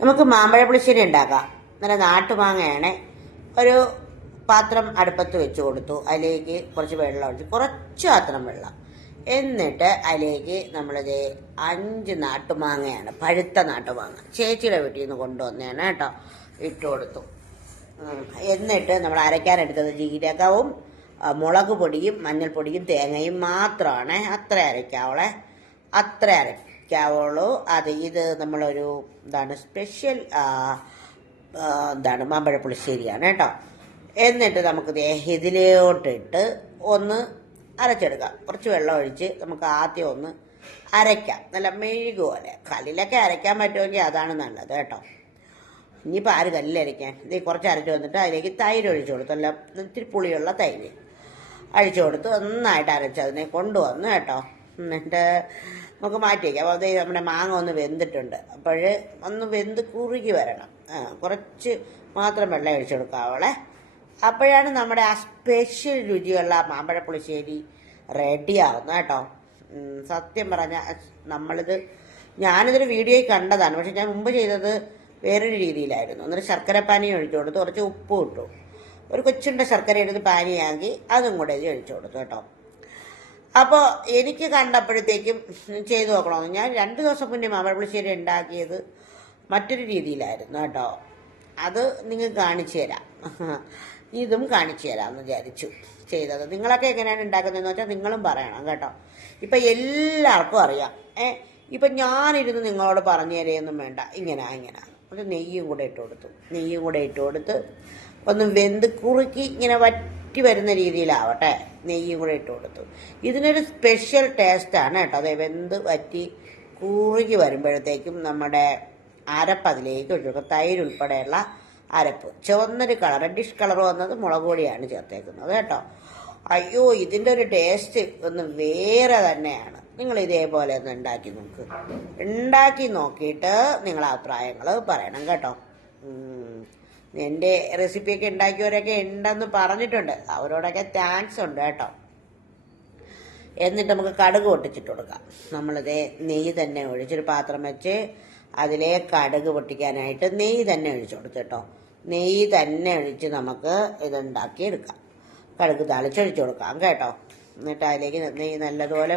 നമുക്ക് മാമ്പഴ പുളിശ്ശേരി ഉണ്ടാക്കാം. നല്ല നാട്ടുമാങ്ങയാണ്. ഒരു പാത്രം അടുപ്പത്ത് വെച്ച് കൊടുത്തു. അതിലേക്ക് കുറച്ച് വെള്ളം ഒഴിച്ച്, കുറച്ച് മാത്രം വെള്ളം. എന്നിട്ട് അതിലേക്ക് നമ്മളിത് 5 നാട്ടുമാങ്ങയാണ്, പഴുത്ത നാട്ടുമാങ്ങ, ചേച്ചിയുടെ വീട്ടിൽ നിന്ന് കൊണ്ടുവന്നതാണ് കേട്ടോ, ഇട്ട് കൊടുത്തു. എന്നിട്ട് നമ്മൾ അരയ്ക്കാനെടുത്തത് ജീരകവും മുളക് പൊടിയും മഞ്ഞൾപ്പൊടിയും തേങ്ങയും മാത്രമാണ്. അത്ര അരയ്ക്കാവുള്ളൂ. ഇത് നമ്മളൊരു സ്പെഷ്യൽ മാമ്പഴ പുളിശ്ശേരിയാണ് കേട്ടോ. എന്നിട്ട് നമുക്ക് ഇതിലോട്ടിട്ട് ഒന്ന് അരച്ചെടുക്കാം. കുറച്ച് വെള്ളം ഒഴിച്ച് നമുക്ക് ആദ്യം ഒന്ന് അരയ്ക്കാം. നല്ല മെഴുകു പോലെ. കല്ലിലൊക്കെ അരയ്ക്കാൻ പറ്റുമെങ്കിൽ അതാണ് നല്ലത് കേട്ടോ. ഇനിയിപ്പോൾ ആര് കല്ലിലരയ്ക്കാൻ. ഇത് കുറച്ച് അരച്ച് വന്നിട്ട് അതിലേക്ക് തൈര് ഒഴിച്ചു കൊടുത്തു. നല്ല ഇത്തിരി പുളിയുള്ള തൈര് അഴിച്ചു കൊടുത്ത് നന്നായിട്ട് അരച്ച് അതിനെ കൊണ്ടുവന്നു കേട്ടോ. എന്നിട്ട് നമുക്ക് മാറ്റി വയ്ക്കാം. അപ്പോൾ അത് നമ്മുടെ മാങ്ങ ഒന്ന് വെന്തിട്ടുണ്ട്. ഒന്ന് വെന്ത് കുറുകി വരണം. കുറച്ച് മാത്രം വെള്ളം ഒഴിച്ചു കൊടുക്കാം അവളെ. അപ്പോഴാണ് നമ്മുടെ ആ സ്പെഷ്യൽ രുചിയുള്ള മാമ്പഴ പുളിശ്ശേരി റെഡിയാവുന്നത് കേട്ടോ. സത്യം പറഞ്ഞാൽ ഞാനിതൊരു വീഡിയോയിൽ കണ്ടതാണ്. പക്ഷെ ഞാൻ മുമ്പ് ചെയ്തത് വേറൊരു രീതിയിലായിരുന്നു. എന്നിട്ട് ശർക്കര പാനി ഒഴിച്ചു കൊടുത്ത് കുറച്ച് ഉപ്പ് ഇട്ടു. ഒരു കൊച്ചുണ്ട ശർക്കര എടുത്ത് പാനിയാക്കി അതും കൂടെ ഒഴിച്ചു കൊടുത്തു കേട്ടോ. അപ്പോൾ എനിക്ക് കണ്ടപ്പോഴത്തേക്കും ചെയ്തു നോക്കണമെന്ന്. ഞാൻ 2 ദിവസം മുന്നേ മാമ്പഴ പുളിശ്ശേരി ഉണ്ടാക്കിയത് മറ്റൊരു രീതിയിലായിരുന്നു കേട്ടോ. അത് നിങ്ങൾക്ക് കാണിച്ചു തരാം. ഇതും കാണിച്ചു തരാമെന്ന് വിചാരിച്ചു ചെയ്തത്. നിങ്ങളൊക്കെ എങ്ങനെയാണ് ഉണ്ടാക്കുന്നതെന്ന് വെച്ചാൽ നിങ്ങളും പറയണം കേട്ടോ. ഇപ്പം എല്ലാവർക്കും അറിയാം. ഇപ്പം ഞാനിരുന്ന് നിങ്ങളോട് പറഞ്ഞു തരുകയൊന്നും വേണ്ട. ഇങ്ങനെ ഒരു നെയ്യും കൂടെ ഇട്ട് കൊടുത്ത് ഒന്ന് വെന്ത് കുറുക്കി ഇങ്ങനെ വറ്റി വരുന്ന രീതിയിലാവട്ടെ. നെയ്യും കൂടെ ഇട്ട് കൊടുത്തു. ഇതിനൊരു സ്പെഷ്യൽ ടേസ്റ്റാണ് കേട്ടോ. അതെ, വെന്ത് വറ്റി കുറുകി വരുമ്പോഴത്തേക്കും നമ്മുടെ അരപ്പ് അതിലേക്ക് ഒഴിച്ചു. തൈര് ഉൾപ്പെടെയുള്ള അരപ്പ്. ചുവന്നൊരു കളർ, റെഡിഷ് കളർ വന്നത് മുളക് പൊടിയാണ് ചേർത്തേക്കുന്നത് കേട്ടോ. അയ്യോ, ഇതിൻ്റെ ഒരു ടേസ്റ്റ് ഒന്ന് വേറെ തന്നെയാണ്. നിങ്ങൾ ഇതേപോലെ ഒന്ന് ഉണ്ടാക്കി നോക്കിയിട്ട് നിങ്ങളെ അഭിപ്രായങ്ങൾ പറയണം കേട്ടോ. എൻ്റെ റെസിപ്പിയൊക്കെ ഉണ്ടാക്കിയവരൊക്കെ ഉണ്ടെന്ന് പറഞ്ഞിട്ടുണ്ട്. അവരോടൊക്കെ താങ്ക്സ് ഉണ്ട് കേട്ടോ. എന്നിട്ട് നമുക്ക് കടുക് പൊട്ടിച്ചിട്ട് കൊടുക്കാം. നമ്മളിതേ നെയ്യ് തന്നെ ഒഴിച്ചൊരു പാത്രം വെച്ച് അതിലെ കടുക് പൊട്ടിക്കാനായിട്ട് നെയ്യ് തന്നെ ഒഴിച്ചു കൊടുത്തു കേട്ടോ. നെയ്യ് തന്നെ ഒഴിച്ച് നമുക്ക് ഇതുണ്ടാക്കിയെടുക്കാം. കടുക് താളിച്ചൊഴിച്ചു കൊടുക്കാം കേട്ടോ. എന്നിട്ട് അതിലേക്ക് നെയ്യ് നല്ലതുപോലെ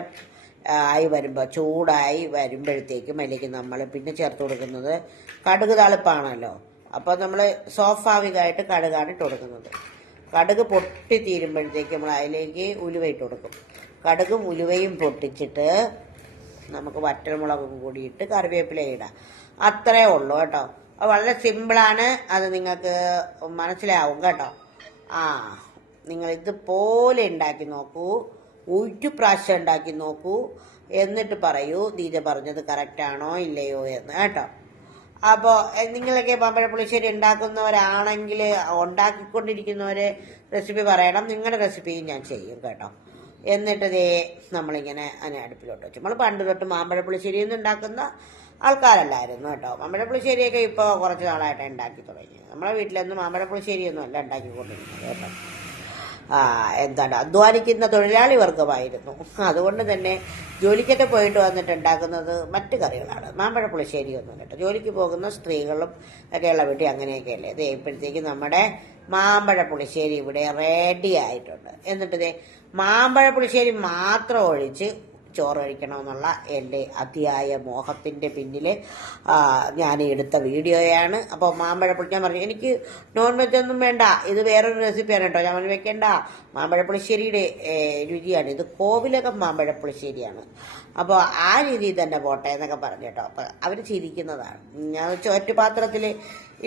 ചൂടായി വരുമ്പോഴത്തേക്കും അതിലേക്ക് നമ്മൾ പിന്നെ ചേർത്ത് കൊടുക്കുന്നത് കടുക് താളിപ്പാണല്ലോ. അപ്പോൾ നമ്മൾ സ്വാഭാവികമായിട്ട് കടുകാണ് ഇട്ട് കൊടുക്കുന്നത്. കടുക് പൊട്ടി തീരുമ്പോഴത്തേക്ക് നമ്മൾ അതിലേക്ക് ഉലുവ ഇട്ട് കൊടുക്കും. കടുകും ഉലുവയും പൊട്ടിച്ചിട്ട് നമുക്ക് വറ്റൽമുളകും കൂടി ഇട്ട് കറിവേപ്പില ഇടാം. അത്രേ ഉള്ളൂ കേട്ടോ. വളരെ സിമ്പിളാണ്. അത് നിങ്ങൾക്ക് മനസ്സിലാവും കേട്ടോ. നിങ്ങൾ ഇതുപോലെ ഉണ്ടാക്കി നോക്കൂ. 1 പ്രാവശ്യം ഉണ്ടാക്കി നോക്കൂ. എന്നിട്ട് പറയൂ ദീജ പറഞ്ഞത് കറക്റ്റാണോ ഇല്ലയോ എന്ന് കേട്ടോ. അപ്പോൾ നിങ്ങളൊക്കെ മാമ്പഴ പുളിശ്ശേരി ഉണ്ടാക്കുന്നവരാണെങ്കിൽ ഉണ്ടാക്കിക്കൊണ്ടിരിക്കുന്നവരെ റെസിപ്പി പറയണം. നിങ്ങളുടെ റെസിപ്പിയും ഞാൻ ചെയ്യും കേട്ടോ. എന്നിട്ട് നമ്മളിങ്ങനെ അടുപ്പിലോട്ട് വെച്ചു. നമ്മൾ പണ്ട് തൊട്ട് മാമ്പഴ പുളിശ്ശേരി ഒന്നും ഉണ്ടാക്കുന്ന ആൾക്കാരല്ലായിരുന്നു കേട്ടോ. മാമ്പഴ പുളിശ്ശേരിയൊക്കെ ഇപ്പോൾ കുറച്ച് നാളായിട്ട് ഉണ്ടാക്കി തുടങ്ങി. നമ്മളെ വീട്ടിലൊന്നും മാമ്പഴ പുളിശ്ശേരിയൊന്നും അല്ല ഉണ്ടാക്കിക്കൊണ്ടിരുന്നത് കേട്ടോ. അധ്വാനിക്കുന്ന തൊഴിലാളി വർഗമായിരുന്നു. അതുകൊണ്ട് തന്നെ ജോലിക്കൊക്കെ പോയിട്ട് വന്നിട്ട് ഉണ്ടാക്കുന്നത് മറ്റു കറികളാണ്. മാമ്പഴ പുളിശ്ശേരിയൊന്നും കേട്ടോ. ജോലിക്ക് പോകുന്ന സ്ത്രീകളും ഒക്കെയുള്ള വീട്ടിൽ അങ്ങനെയൊക്കെയല്ലേ. ഇപ്പോഴത്തേക്ക് നമ്മുടെ മാമ്പഴ പുളിശ്ശേരി ഇവിടെ റെഡി ആയിട്ടുണ്ട്. എന്നിട്ട് മാമ്പഴ പുളിശ്ശേരി മാത്രം ഒഴിച്ച് ചോറ് കഴിക്കണമെന്നുള്ള എൻ്റെ അതിയായ മോഹത്തിൻ്റെ പിന്നിൽ ഞാൻ എടുത്ത വീഡിയോയാണ്. അപ്പോൾ മാമ്പഴ ഞാൻ പറഞ്ഞു എനിക്ക് നോൺ വെജ് ഒന്നും വേണ്ട, ഇത് വേറൊരു റെസിപ്പിയാണ് കേട്ടോ, ഞാൻ വെക്കേണ്ട മാമ്പഴ പുളിശ്ശേരിയുടെ രുചിയാണ് ഇത്, കോവിലകം മാമ്പഴ പുളിശ്ശേരിയാണ്. അപ്പോൾ ആ രീതിയിൽ തന്നെ പോട്ടെ എന്നൊക്കെ പറഞ്ഞു കേട്ടോ. അപ്പോൾ അവർ ചിരിക്കുന്നതാണ്. ഞാൻ ചോറ്റുപാത്രത്തിൽ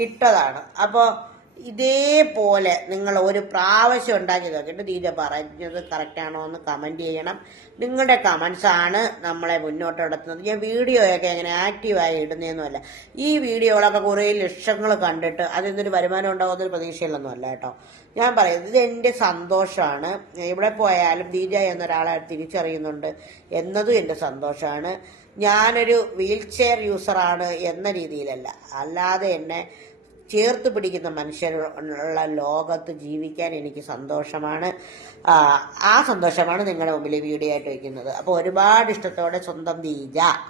ഇട്ടതാണ്. അപ്പോൾ ഇതേപോലെ നിങ്ങൾ ഒരു പ്രാവശ്യം ഉണ്ടാക്കി നോക്കിയിട്ട് ദീജ പറഞ്ഞത് കറക്റ്റാണോ എന്ന് കമൻറ്റ് ചെയ്യണം. നിങ്ങളുടെ കമൻസാണ് നമ്മളെ മുന്നോട്ട് നടത്തുന്നത്. ഞാൻ വീഡിയോയൊക്കെ എങ്ങനെ ആക്റ്റീവായി ഇടുന്നതൊന്നുമല്ല. ഈ വീഡിയോകളൊക്കെ കുറേ ലക്ഷങ്ങൾ കണ്ടിട്ട് അതിൽ നിന്നൊരു വരുമാനം ഉണ്ടാകുന്നൊരു പ്രതീക്ഷയിലൊന്നും അല്ല കേട്ടോ. ഞാൻ പറയുന്നത് ഇത് എൻ്റെ സന്തോഷമാണ്. എവിടെ പോയാലും ദീജ എന്നൊരാളെ തിരിച്ചറിയുന്നുണ്ട് എന്നതും എൻ്റെ സന്തോഷമാണ്. ഞാനൊരു വീൽ ചെയർ യൂസറാണ് എന്ന രീതിയിലല്ല, അല്ലാതെ എന്നെ ചേർത്ത് പിടിക്കുന്ന മനുഷ്യരുള്ള ലോകത്ത് ജീവിക്കാൻ എനിക്ക് സന്തോഷമാണ്. ആ സന്തോഷമാണ് നിങ്ങളുടെ മുമ്പിൽ വീഡിയോ ആയിട്ട് വയ്ക്കുന്നത്. അപ്പോൾ ഒരുപാട് ഇഷ്ടത്തോടെ സ്വന്തം ദീജ.